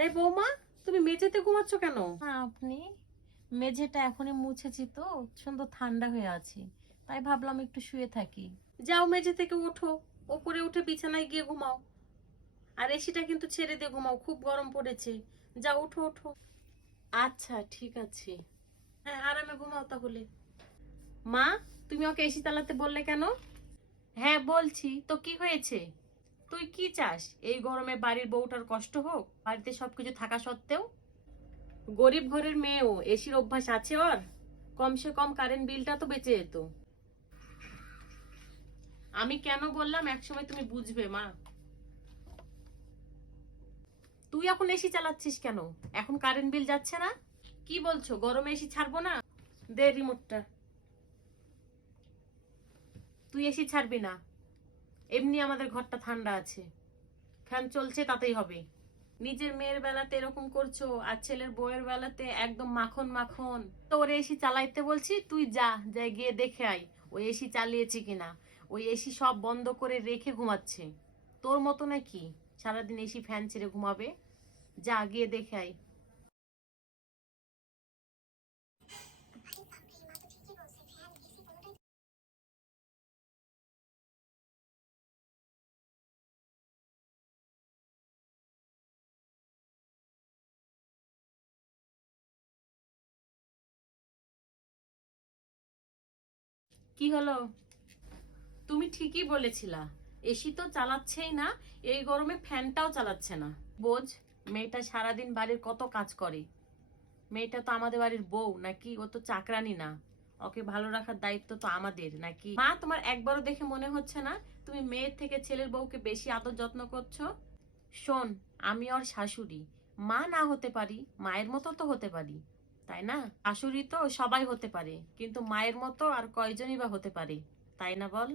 আরে বৌমা, তুমি মেঝেতে ঘুমাচ্ছ কেন? আপনি? মেঝেটা এখনই মুছেছি তো, সুন্দর ঠান্ডা হয়ে আছে, তাই ভাবলাম একটু শুয়ে থাকি। যাও মেঝে থেকে ওঠো, ওপরে উঠে বিছানায় গিয়ে ঘুমাও। আর এসিটা কিন্তু ছেড়ে দিয়ে ঘুমাও, খুব গরম পড়েছে। যাও ওঠো ওঠো। আচ্ছা, ঠিক আছে। হ্যাঁ, আরামে ঘুমাও তাহলে। মা, তুমি ওকে এসি চালাতে বললে কেন? হ্যাঁ বলছি তো, কি হয়েছে? তুই কি চাস এই গরমে বাড়ির বউটার কষ্ট হোক, বাড়িতে সবকিছু থাকা সত্ত্বেও? গরিব ঘরের মেয়েও এসির অভ্যাস আছে ওর। কমসে কম কারেন্ট বিলটা তো বেঁচে যেত। আমি কেন বললাম একসময় তুমি বুঝবে মা। তুই এখন এসি চালাচ্ছিস কেন? এখন কারেন্ট বিল যাচ্ছে না? কি বলছো, গরমে এসি ছাড়বো না? দে রিমোটটা। তুই এসি ছাড়বি না। এমনি আমাদের ঘরটা ঠান্ডা আছে, ফ্যান চলছে তাতেই হবে। নিজের মেয়ের বেলাতে এরকম করছো, আর ছেলের বউয়ের বেলাতে একদম মাখন মাখন। তো ওর এসি চালাইতে বলছি, তুই যা যা গিয়ে দেখে আয় ওই এসি চালিয়েছে কিনা। ওই এসি সব বন্ধ করে রেখে ঘুমাচ্ছে। তোর মতো নাকি সারাদিন এসি ফ্যান ছেড়ে ঘুমাবে? যা গিয়ে দেখে আয়। কি হলো? তুমি ঠিকই বলেছিলা, এসি তো চালাচ্ছেই না, এই গরমে ফ্যানটাও চালাচ্ছে না। বোঝ, মেয়েটা সারাদিন বাড়ির কত কাজ করে। মেয়েটা তো আমাদের বাড়ির বউ নাকি? ও তো চাকরানি না। ওকে ভালো রাখার দায়িত্ব তো আমাদের নাকি? মা, তোমার একবারও দেখে মনে হচ্ছে না তুমি মেয়ের থেকে ছেলের বউকে বেশি আদর যত্ন করছো? শোন, আমি ওর শাশুড়ি। মা না হতে পারি, মায়ের মতো তো হতে পারি, তাই না? শাশুড়ি তো সবাই হতে পারে, কিন্তু মায়ের মতো আর কয়জনই বা হতে পারে, তাই না বল?